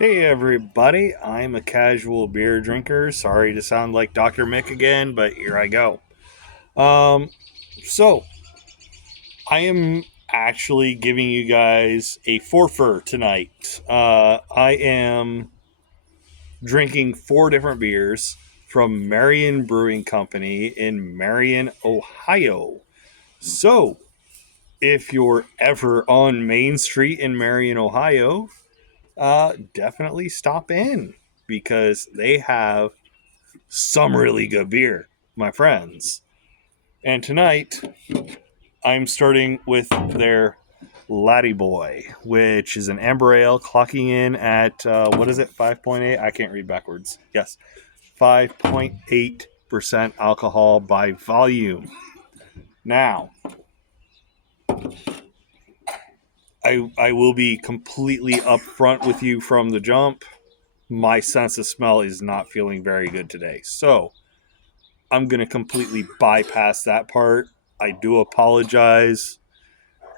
Hey everybody, I'm a casual beer drinker. Sorry to sound like Dr. Mick again, but here I go. Um, so I am actually giving you guys a forfeit tonight. I am drinking four different beers from Marion Brewing Company in Marion, Ohio. So if you're ever on Main Street in Marion, Ohio, definitely stop in because they have some really good beer, my friends. And tonight, I'm starting with their Laddie Boy, which is an amber ale clocking in at, what is it, 5.8? I can't read backwards. Yes, 5.8% alcohol by volume. Now, I will be completely upfront with you from the jump. My sense of smell is not feeling very good today. So, I'm going to completely bypass that part. I do apologize.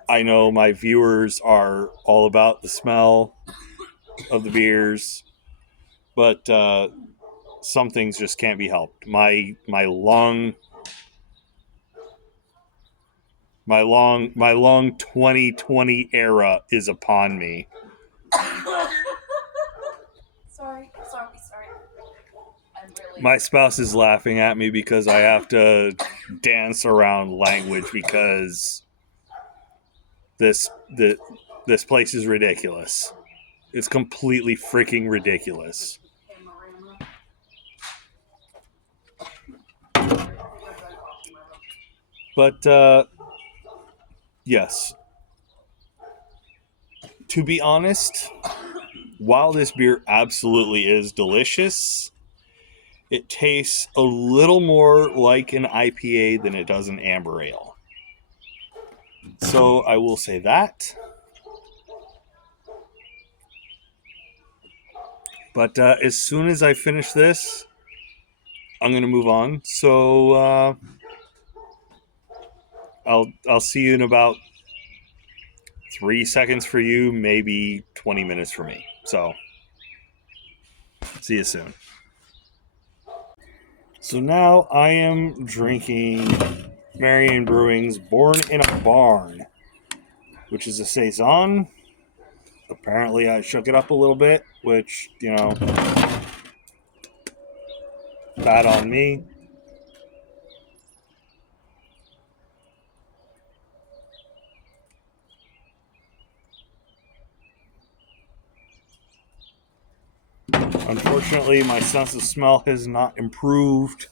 I know my viewers are all about the smell of the beers, but some things just can't be helped. My long 2020 era is upon me. Sorry. My spouse is laughing at me because I have to dance around language because this the this place is ridiculous. It's completely freaking ridiculous. But yes, to be honest, while this beer absolutely is delicious, it tastes a little more like an IPA than it does an amber ale. So I will say that. But as soon as I finish this, I'm going to move on. So I'll see you in about 3 seconds for you, maybe 20 minutes for me. So see you soon. So now I am drinking Marion Brewing's Born in a Barn, which is a Saison. Apparently, I shook it up a little bit, which, bad on me. Unfortunately, my sense of smell has not improved,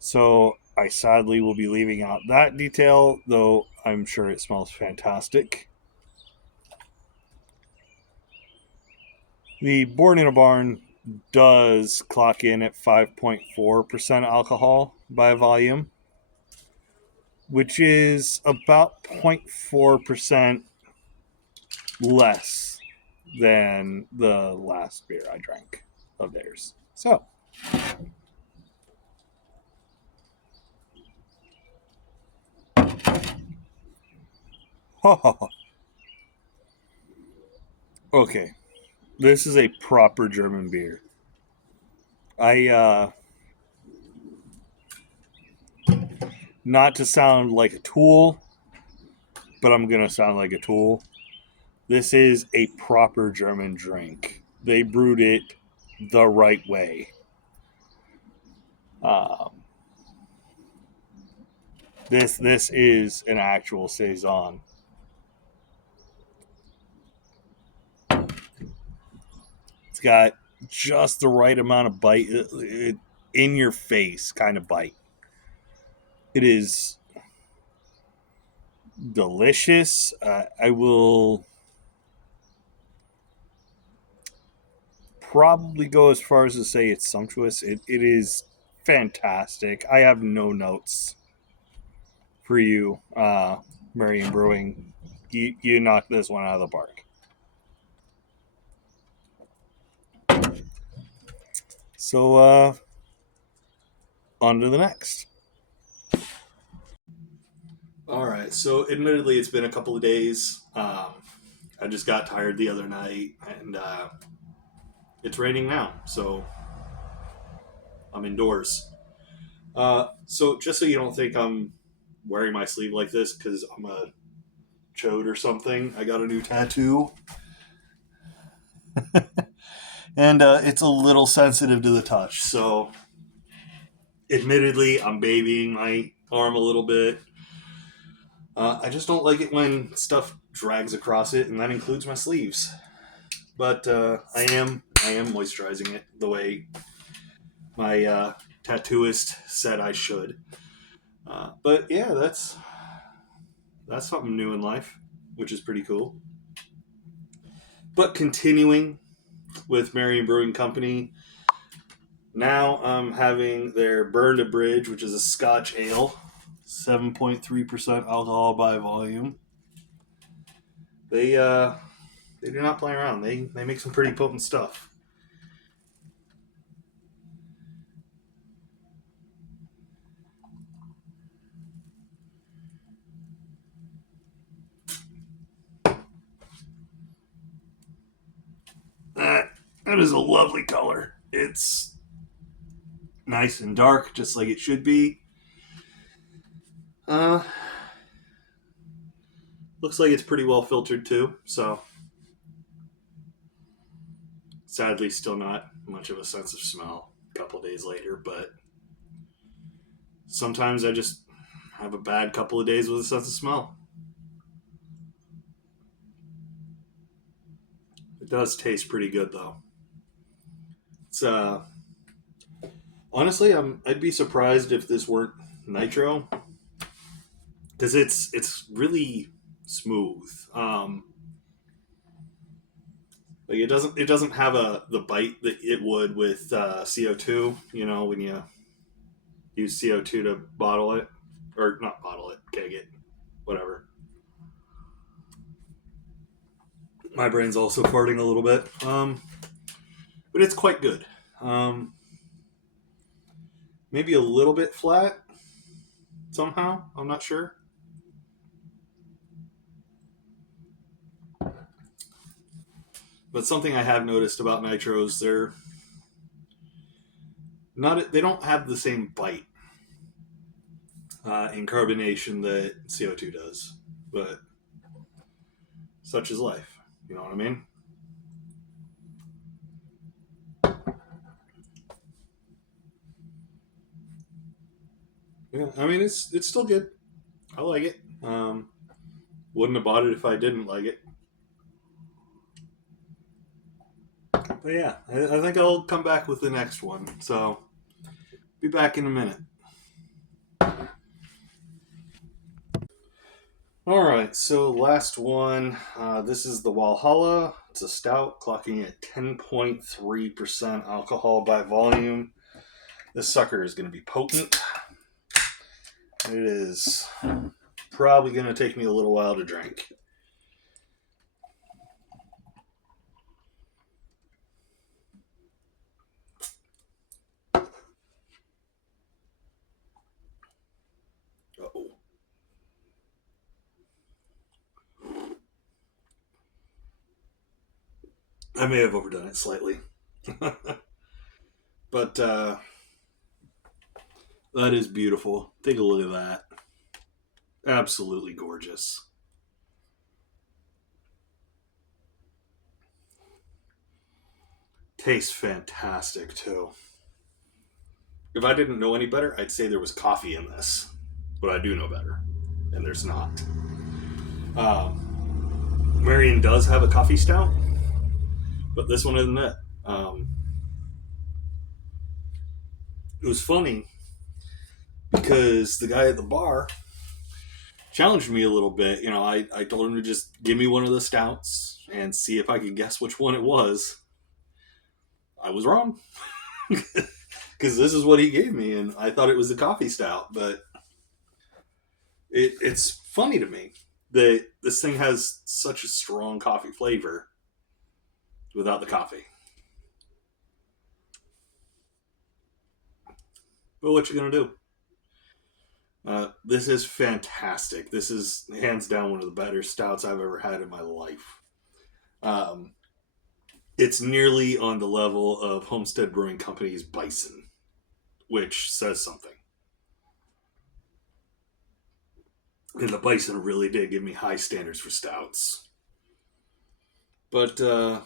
so I sadly will be leaving out that detail, though I'm sure it smells fantastic. The Born in a Barn does clock in at 5.4% alcohol by volume, which is about 0.4% less than the last beer I drank of theirs. So, okay, this is a proper German beer. I not to sound like a tool, but I'm gonna sound like a tool. This is a proper German drink. They brewed it the right way. Um, this is an actual saison. It's got just the right amount of bite, in your face kind of bite. It is delicious. I will probably go as far as to say it's sumptuous. It is fantastic. I have no notes for you, Marion Brewing. You knocked this one out of the park. So, on to the next. All right. So, admittedly, it's been a couple of days. I just got tired the other night, and it's raining now, so I'm indoors. So just so you don't think I'm wearing my sleeve like this because I'm a chode or something, I got a new tattoo, and it's a little sensitive to the touch. So, admittedly, I'm babying my arm a little bit. I just don't like it when stuff drags across it, and that includes my sleeves. But I am moisturizing it the way my tattooist said I should. But yeah, that's something new in life, which is pretty cool. But continuing with Marion Brewing Company, now I'm having their Burn to Bridge, which is a Scotch ale, 7.3% alcohol by volume. They do not play around. They make some pretty potent stuff. That is a lovely color. It's nice and dark, just like it should be. Uh, Looks like it's pretty well filtered too. So, sadly, still not much of a sense of smell a couple days later. But sometimes I just have a bad couple of days with a sense of smell. It does taste pretty good though. It's honestly, I'd be surprised if this weren't nitro because it's really smooth. Like it doesn't have the bite that it would with CO2. You know, when you use CO2 to bottle it, or not bottle it, keg it, whatever. My brain's also farting a little bit, but it's quite good. Um, Maybe a little bit flat somehow. I'm not sure. But something I have noticed about nitros, they don't have the same bite in carbonation that CO2 does. But such is life. You know what I mean? Yeah, I mean it's still good. I like it. Wouldn't have bought it if I didn't like it. But yeah, I think I'll come back with the next one. So be back in a minute. All right, so last one. This is the Walhalla. It's a stout, clocking at 10.3% alcohol by volume. This sucker is going to be potent. It is probably going to take me a little while to drink. Uh-oh. I may have overdone it slightly. But that is beautiful. Take a look at that. Absolutely gorgeous. Tastes fantastic too. If I didn't know any better, I'd say there was coffee in this. But I do know better. And there's not. Marion does have a coffee stout, but this one isn't it. It was funny because the guy at the bar challenged me a little bit. You know, I told him to just give me one of the stouts and see if I could guess which one it was. I was wrong because this is what he gave me, and I thought it was the coffee stout. But it's funny to me that this thing has such a strong coffee flavor without the coffee. But what you gonna do? This is fantastic. This is hands down one of the better stouts I've ever had in my life. Um, it's nearly on the level of Homestead Brewing Company's Bison, which says something. And the Bison really did give me high standards for stouts. But I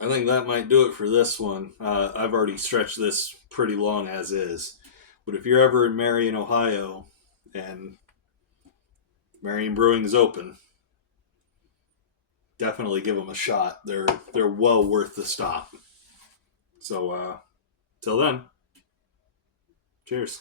think that might do it for this one. I've already stretched this pretty long as is. But if you're ever in Marion, Ohio, and Marion Brewing is open, definitely give them a shot. They're well worth the stop. So till then, cheers.